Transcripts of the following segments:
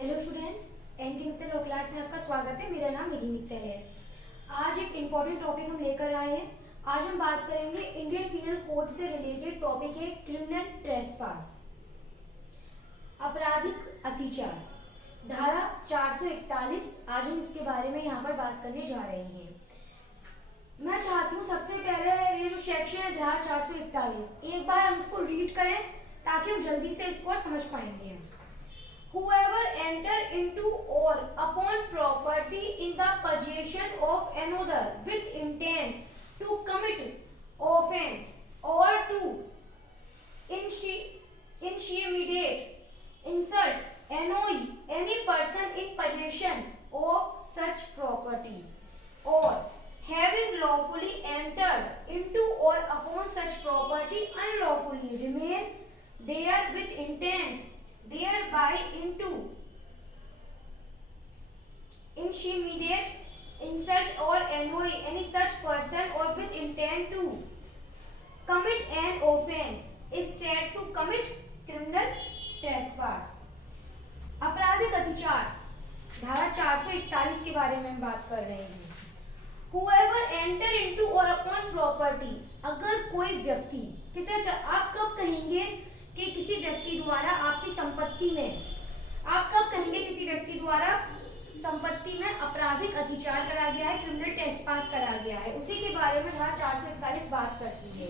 Hello students, NK Mittal law class में आपका स्वागत है। मेरा नाम निधि मित्तल है। आज एक इम्पॉर्टेंट टॉपिक हम लेकर आए हैं। आज हम बात करेंगे इंडियन पिनल कोड से रिलेटेड टॉपिक है क्रिमिनल ट्रेसपास, आपराधिक अत्याचार, धारा 441। आज हम इसके बारे में यहाँ पर बात करने जा रहे हैं। मैं चाहती हूँ सबसे पहले ये जो सेक्शन है धारा 441, एक बार हम इसको रीड करें ताकि हम जल्दी से इसको समझ पाएंगे। Whoever enter into or upon property in the possession of another with intent to commit offence or to intimidate, insult, annoy any person in possession of such property, or having lawfully entered into or upon such property unlawfully remain there with intent thereby into intimidate, insult or annoy any such person or with intent to commit an offence is said to commit criminal trespass। आपराधिक अत्याचार धारा 441 के बारे में हम बात कर रहे हैं। Whoever enter into or upon property, अगर कोई व्यक्ति किसे आप कब कहेंगे कि किसी व्यक्ति द्वारा आपकी संपत्ति में, आप कब कहेंगे किसी व्यक्ति द्वारा संपत्ति में आपराधिक अत्याचार करा गया है, क्रिमिनल ट्रेसपास करा गया है, उसी के बारे में धारा 441 बात करती है।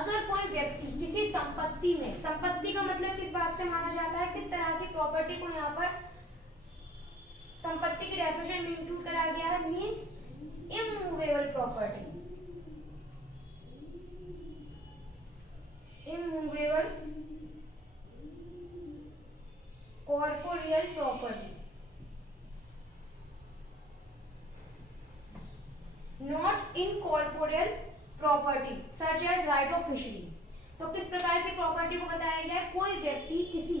अगर कोई व्यक्ति किसी संपत्ति में, संपत्ति का मतलब किस बात से माना जाता है, किस तरह की प्रॉपर्टी को यहाँ पर संपत्ति की डेफिनेशन में इंक्लूड करा गया है, means immovable property, immovable corporeal property, not incorporeal property such as right of fishery। तो किस प्रकार की प्रॉपर्टी को बताया गया है, कोई व्यक्ति किसी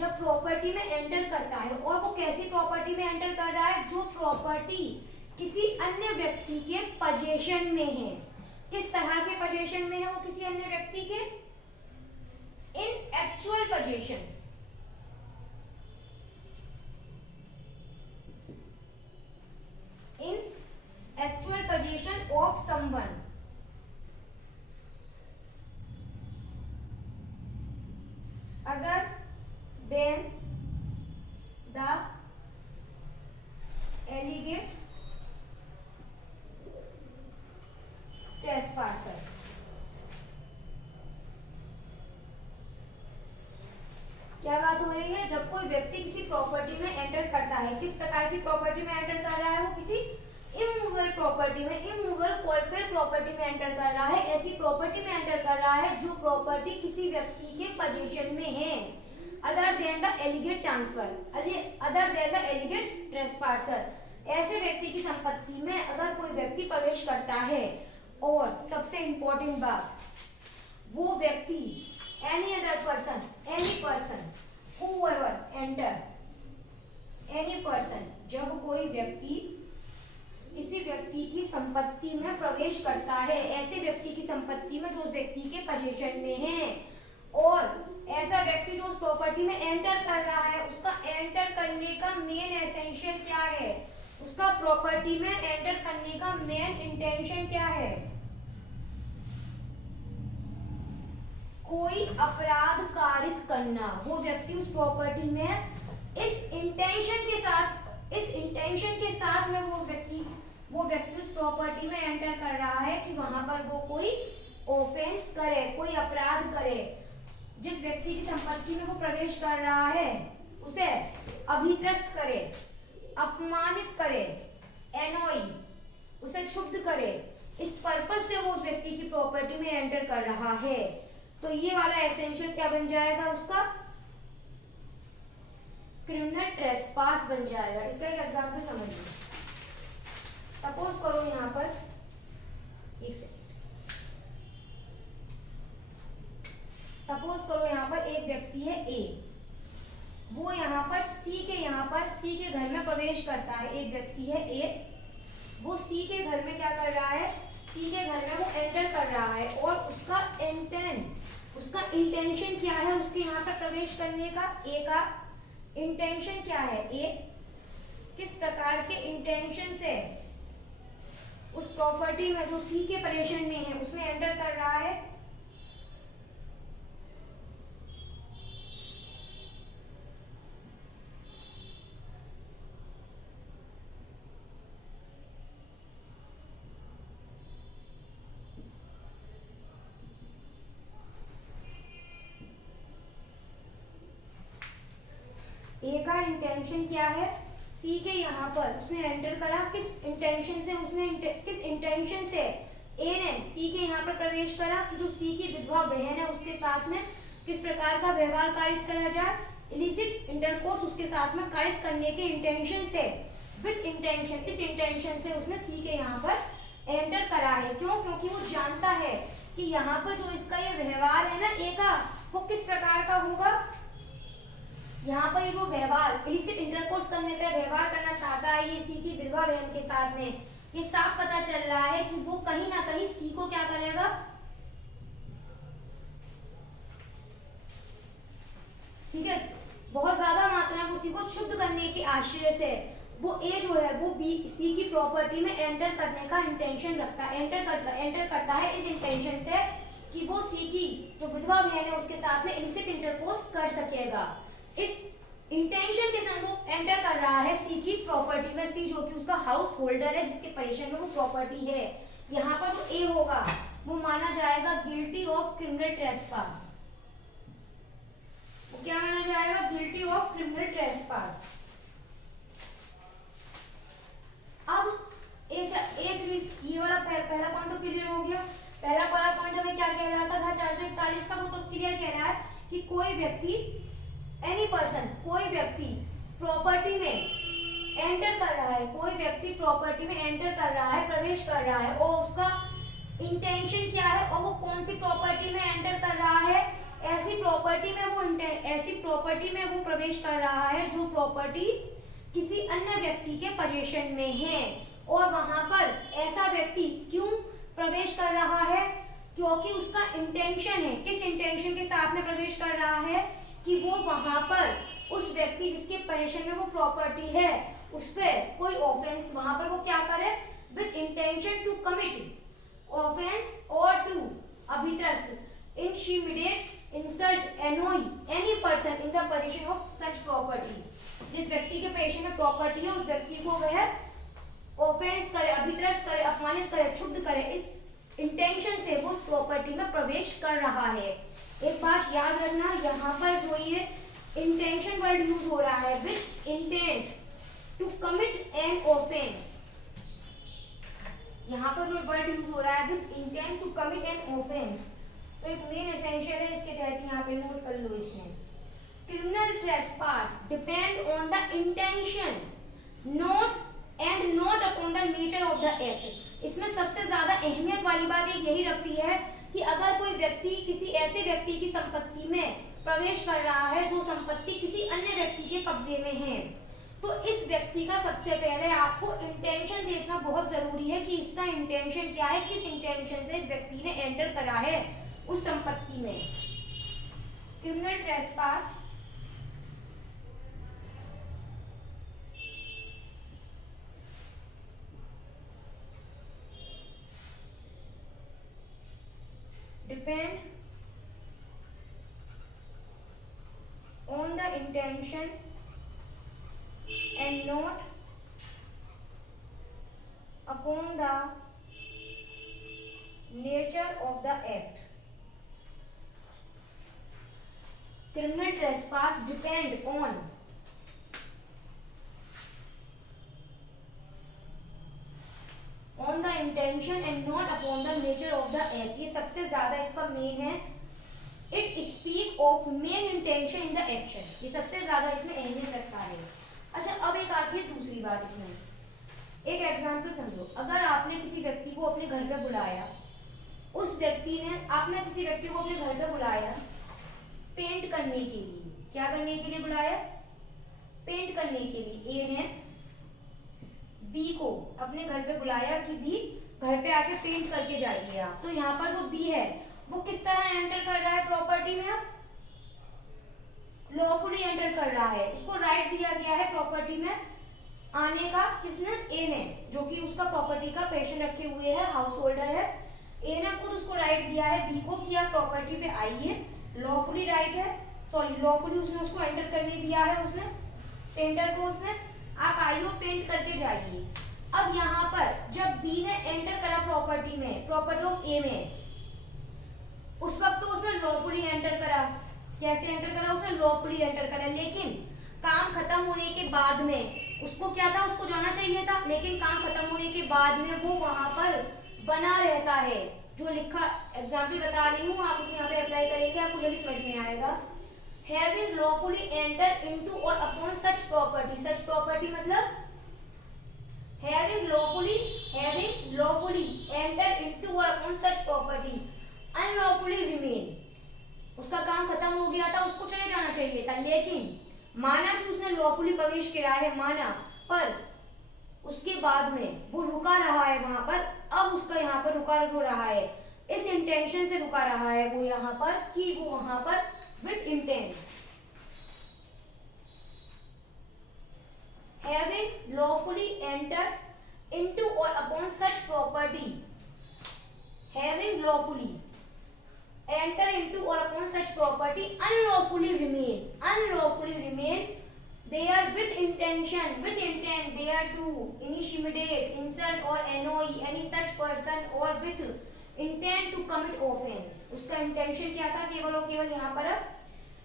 जब प्रॉपर्टी में एंटर करता है, और वो कैसी प्रॉपर्टी में एंटर कर रहा है, जो प्रॉपर्टी किसी अन्य व्यक्ति के पोजेशन में है। किस तरह के पोजेशन में है वो, किसी अन्य व्यक्ति के इन actual possession, in actual possession of someone, other than the alleged trespasser। क्या बात हो रही है, जब कोई व्यक्ति किसी प्रॉपर्टी में एंटर करता है, किस प्रकार की प्रॉपर्टी में एंटर कर रहा है, वो किसी इमूवेबल प्रॉपर्टी में, इमूवेबल कॉर्पोरेट प्रॉपर्टी में एंटर कर रहा है, ऐसी प्रॉपर्टी में एंटर कर रहा है जो प्रॉपर्टी किसी व्यक्ति के पोजीशन में है, other than the alleged transfer, other than the alleged trespasser. ऐसे व्यक्ति की संपत्ति में अगर कोई व्यक्ति प्रवेश करता है, और सबसे इंपॉर्टेंट बात, वो व्यक्ति any other person, any person, whoever enter, any person, जब कोई व्यक्ति किसी व्यक्ति की संपत्ति में प्रवेश करता है, ऐसे व्यक्ति की संपत्ति में जो उस व्यक्ति के पोजीशन में है, और ऐसा व्यक्ति जो उस प्रॉपर्टी में एंटर कर रहा है, उसका एंटर करने का मेन एसेंशियल क्या है, उसका प्रॉपर्टी में एंटर करने का मेन इंटेंशन क्या है, कोई अपराध कारित करना। वो व्यक्ति उस प्रॉपर्टी में इस इंटेंशन के साथ में वो व्यक्ति उस प्रॉपर्टी में एंटर कर रहा है कि वहां पर वो कोई ऑफेंस करे, कोई अपराध करे। जिस व्यक्ति की संपत्ति में वो प्रवेश कर रहा है उसे अभित्रस्त करे, अपमानित करे, एनोई, उसे क्षुब्ध करे, इस पर्पस से वो उस व्यक्ति की प्रॉपर्टी में एंटर कर रहा है। तो ये वाला एसेंशियल क्या बन जाएगा, उसका क्रिमिनल ट्रेसपास बन जाएगा। इसका एक एग्जांपल समझिए। सपोज करो यहाँ पर, एक सेकंड, सपोज करो यहाँ पर एक व्यक्ति है ए, वो यहाँ पर सी के घर में प्रवेश करता है। एक व्यक्ति है ए, वो सी के घर में क्या कर रहा है, सी के घर में वो एंटर कर रहा है, और उसका इंटेंशन क्या है, उसके यहाँ पर प्रवेश करने का, ए का इंटेंशन इंटेंशन क्या है, ए किस प्रकार के इंटेंशन से उस प्रॉपर्टी में जो सी के पोजीशन में है उसमें एंटर कर रहा है। ए का इंटेंशन क्या है, सी के यहाँ पर उसने एंटर करा, किस इंटेंशन से ए ने सी के यहाँ पर प्रवेश करा कि जो सी की विधवा बहन है उसके साथ में किस प्रकार का व्यवहार कारित करा जाए, इलिसिट इंटरकोर्स उसके साथ में कारित करने के इंटेंशन से, विद इंटेंशन, इस इंटेंशन से उसने सी के यहाँ पर एंटर करा है। क्यों? क्योंकि वो जानता है कि यहाँ पर जो इसका ये व्यवहार है ना ए का, वो किस प्रकार का होगा। यहाँ पर ये जो व्यवहार इलिसिट इंटरकोर्स करने का व्यवहार करना चाहता है ये सी की विधवा बहन के साथ में, ये साफ पता चल रहा है कि वो कहीं ना कहीं सी को क्या करेगा, ठीक है, बहुत ज्यादा मात्रा में उसी को क्षुब्ध करने के आश्रय से वो ए जो है वो बी सी की प्रॉपर्टी में एंटर करने का इंटेंशन रखता है, एंटर करता है इस इंटेंशन से कि वो सी की जो विधवा बहन है उसके साथ में इलिसिट इंटरकोर्स कर सकेगा। इस इंटेंशन के संग वो एंटर कर रहा है सी की प्रॉपर्टी में, सी जो कि उसका हाउस होल्डर है जिसके पोजीशन में वो प्रॉपर्टी है। यहाँ पर जो ए होगा वो माना जाएगा गिल्टी ऑफ क्रिमिनल ट्रेसपास, वो क्या माना जाएगा, गिल्टी ऑफ क्रिमिनल ट्रेसपास। अब ये वाला पहला पॉइंट तो क्लियर हो गया। पहला पॉइंट हमें क्या कह रहा था 441 का, वो तो क्लियर कह रहा है कि कोई व्यक्ति, एनी पर्सन, कोई व्यक्ति प्रॉपर्टी में एंटर कर रहा है, कोई व्यक्ति प्रॉपर्टी में एंटर कर रहा है, प्रवेश कर रहा है, और उसका इंटेंशन क्या है और वो कौन सी प्रॉपर्टी में एंटर कर रहा है, ऐसी प्रॉपर्टी में वो प्रवेश कर रहा है जो प्रॉपर्टी किसी अन्य व्यक्ति के पोजीशन में है। और वहां पर ऐसा व्यक्ति क्यों प्रवेश कर रहा है, क्योंकि उसका इंटेंशन है, किस इंटेंशन के साथ में प्रवेश कर रहा है कि वो वहां पर उस व्यक्ति जिसके पोजीशन में वो प्रॉपर्टी है उस पर कोई ऑफेंस, वहां पर वो क्या करे, with intention to commit offence और टू अभित्रस्त, intimidate, insult, annoy any person in the possession of such property, जिस व्यक्ति के पोजीशन में प्रॉपर्टी है उस व्यक्ति को वह ऑफेंस करे, अभित्रस्त करे, अपमानित करे, क्षुब्ध करे, इस इंटेंशन से वो उस प्रॉपर्टी में प्रवेश कर रहा है। एक बात याद रखना, यहाँ पर जो ये इंटेंशन वर्ड यूज हो रहा है, with intent to commit an offence, यहाँ पर जो वर्ड यूज हो रहा है with intent to commit an offence, तो एक मेन एसेंशियल है, इसके तहत यहाँ पे नोट कर लो इसमें। Criminal trespass depend on the intention not upon the nature of the act. इसमें सबसे ज्यादा अहमियत वाली बात एक यही रखती है कि अगर कोई व्यक्ति किसी ऐसे व्यक्ति की संपत्ति में प्रवेश कर रहा है जो संपत्ति किसी अन्य व्यक्ति के कब्जे में है, तो इस व्यक्ति का सबसे पहले आपको इंटेंशन देखना बहुत जरूरी है कि इसका इंटेंशन क्या है, किस इंटेंशन से इस व्यक्ति ने एंटर करा है उस संपत्ति में। Criminal trespass depend on the intention and not upon the nature of the act. Criminal trespass depend on the intention and not upon the nature of the act. ये सबसे ज्यादा इसका मेन है। It speak of main intention in the action. ये सबसे ज्यादा इसमें अहमियत रखता है। अच्छा, अब एक आती है दूसरी बात इसमें। एक एग्जाम्पल समझो, अगर आपने किसी व्यक्ति को अपने घर पे बुलाया, उस व्यक्ति ने आपने किसी व्यक्ति को अपने घर पे बुलाया पेंट करने के लिए। क्या करने के लिए बुलाया? पेंट करने के लिए। ए ने बी को अपने घर पे बुलाया कि बी घर पे आके पेंट करके जाइए आप। तो यहाँ पर जो बी है वो किस तरह एंटर कर रहा है प्रॉपर्टी में? अब लॉफुली एंटर कर रहा है। उसको राइट दिया प्रॉपर्टी में आने का किसने, ए ने, जो कि उसका प्रॉपर्टी का पेशेंट रखे हुए है, हाउस होल्डर है। ए ने खुद उसको राइट दिया है बी को कि आप प्रॉपर्टी पे आइए, लॉफुली राइट है, सॉरी लॉफुली उसने उसको एंटर करने दिया है, उसने पेंटर को, उसने आप आइए और पेंट करके जाइए। अब यहाँ पर जब बी ने एंटर करा प्रॉपर्टी में, प्रॉपर्टी ऑफ ए में, उस वक्त तो उसने लॉफुली एंटर करा। कैसे एंटर करा, उसने लॉफुली एंटर करा, लेकिन काम खत्म होने के बाद में उसको क्या था, उसको जाना चाहिए था, लेकिन काम खत्म होने के बाद में वो वहां पर बना रहता है। जो लिखा एग्जाम्पल बता रही हूँ, आप उसे यहाँ पे अप्लाई करेंगे, आपको जल्दी समझ में आएगा। Having lawfully entered into or upon such property, such property मतलब having lawfully entered into or upon such property, unlawfully remain, उसका काम खत्म हो गया था, उसको चले जाना चाहिए था, लेकिन माना कि उसने लॉफुली प्रवेश किया है, माना, पर उसके बाद में वो रुका रहा है वहां पर। अब उसका यहाँ पर रुका जो रहा है, इस इंटेंशन से रुका रहा है वो यहाँ पर कि वो वहां पर with intent, having lawfully entered into or upon such property, having lawfully enter into or upon such property, unlawfully remain there with intention, with intent there to intimidate, insult or annoy any such person or with intent to commit offence. उसका intention क्या था, केवल और केवल यहाँ पर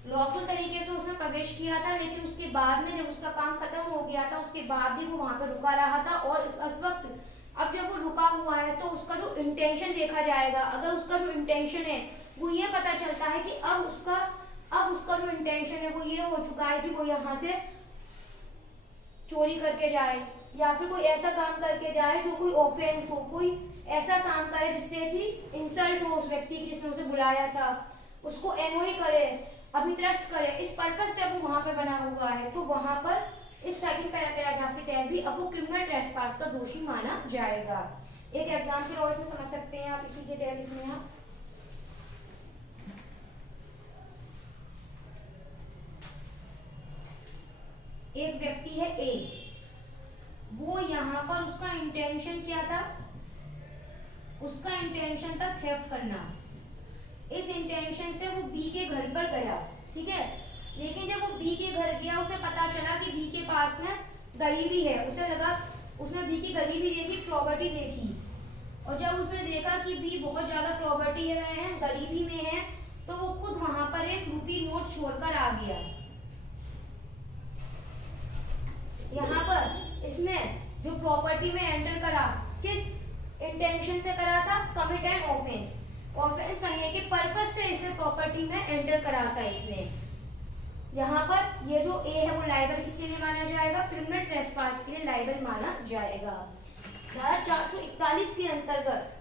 lawful तरीके से उसने प्रवेश किया था, लेकिन उसके बाद में जब उसका काम खत्म हो गया था, उसके बाद भी वो वहां पर रुका रहा था। और इस वक्त अब जब वो रुका हुआ है तो उसका जो इंटेंशन देखा जाएगा। अगर उसका जो इंटेंशन है वो ये पता चलता है कि अब उसका जो इंटेंशन है वो ये हो चुका है कि वो यहाँ से चोरी करके जाए या फिर कोई ऐसा काम करके जाए जो कोई ऑफेंस हो, कोई ऐसा काम करे जिससे कि इंसल्ट हो उस व्यक्ति की जिसने उसे बुलाया था, उसको एनोई करे, अभित्रस्त करे, इस पर्पस से वो वहां पे बना हुआ है। तो वहां पर इस सेकंड पैराग्राफ के तहत भी अब वो क्रिमिनल ट्रेसपास का दोषी माना जाएगा। एक एग्जांपल और इसमें समझ सकते हैं आप इसी के तहत। इसमें आप एक व्यक्ति है ए, वो यहाँ पर उसका इंटेंशन क्या था, उसका इंटेंशन था थेफ्ट करना। इस इंटेंशन से वो बी के घर पर गया, ठीक है, लेकिन जब वो बी के घर गया उसे पता चला कि बी के पास में गरीबी है। उसे लगा, उसने बी की गरीबी देखी, प्रॉपर्टी देखी, और जब उसने देखा कि बी बहुत ज्यादा प्रॉपर्टी में है, गरीबी में है, तो वो खुद वहां पर एक रुपी नोट छोड़कर आ गया। यहाँ पर इसने जो प्रॉपर्टी में एंटर करा, किस इंटेंशन से करा था, कमिट एन ऑफेंस, ऑफेंस करने के पर्पस से इसने प्रॉपर्टी में एंटर करा था इसने। यहाँ पर ये जो ए है वो लाइबल किसके लिए माना जाएगा, क्रिमिनल ट्रेसपास के लिए लाइबल माना जाएगा। धारा 441 के अंतर्गत